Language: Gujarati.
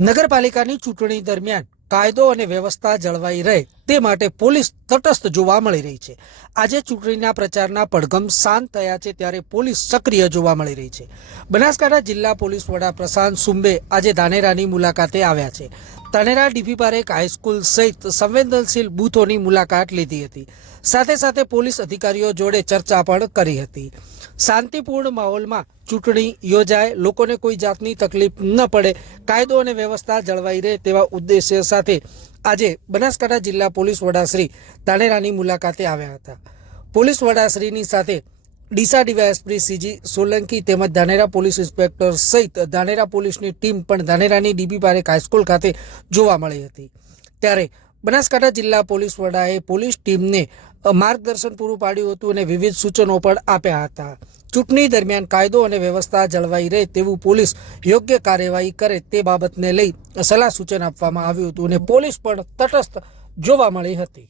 નગરપાલિકાની ચૂંટણી દરમિયાન કાયદો અને વ્યવસ્થા જળવાઈ રહે તે માટે પોલીસ તટસ્થ જોવા મળી રહી છે। આજે ચૂંટણીના પ્રચારના પડઘમ શાંત થયા છે ત્યારે પોલીસ સક્રિય જોવા મળી રહી છે। બનાસકાંઠા જિલ્લા પોલીસ વડા પ્રશાંત સુંબે આજે ધાનેરાની મુલાકાતે આવ્યા છે। ધાનેરા ડીપી પારેખ હાઈસ્કૂલ સહિત સંવેદનશીલ બૂથોની મુલાકાત લીધી હતી। સાથે સાથે પોલીસ અધિકારીઓ જોડે ચર્ચા પણ કરી હતી। શાંતિપૂર્ણ માહોલમાં ચૂંટણી યોજાય, લોકોને કોઈ જાતની તકલીફ ન પડે, કાયદો અને વ્યવસ્થા જળવાઈ રહે તેવા ઉદ્દેશ્ય સાથે આજે બનાસકાંઠા જિલ્લા પોલીસ વડાશ્રી ધાનેરાની મુલાકાતે આવ્યા હતા। પોલીસ વડાશ્રીની સાથે ડીસા ડીવાયએસપી સીજી સોલંકી તેમજ ધાનેરા પોલીસ ઇન્સ્પેક્ટર સહિત ધાનેરા પોલીસની ટીમ પણ ધાનેરાની ડીપી પારેખ હાઈસ્કૂલ ખાતે જોવા મળી હતી। ત્યારે બનાસકાંઠા જિલ્લા પોલીસ વડાએ પોલીસ ટીમને માર્ગદર્શન પૂરું પાડ્યું હતું અને વિવિધ સૂચનો પણ આપ્યા હતા। ચૂંટણી દરમિયાન કાયદો અને વ્યવસ્થા જળવાઈ રહે તેવું પોલીસ યોગ્ય કાર્યવાહી કરે તે બાબતને લઈ સલાહ સૂચન આપવામાં આવ્યું હતું અને પોલીસ પણ તટસ્થ જોવા મળી હતી।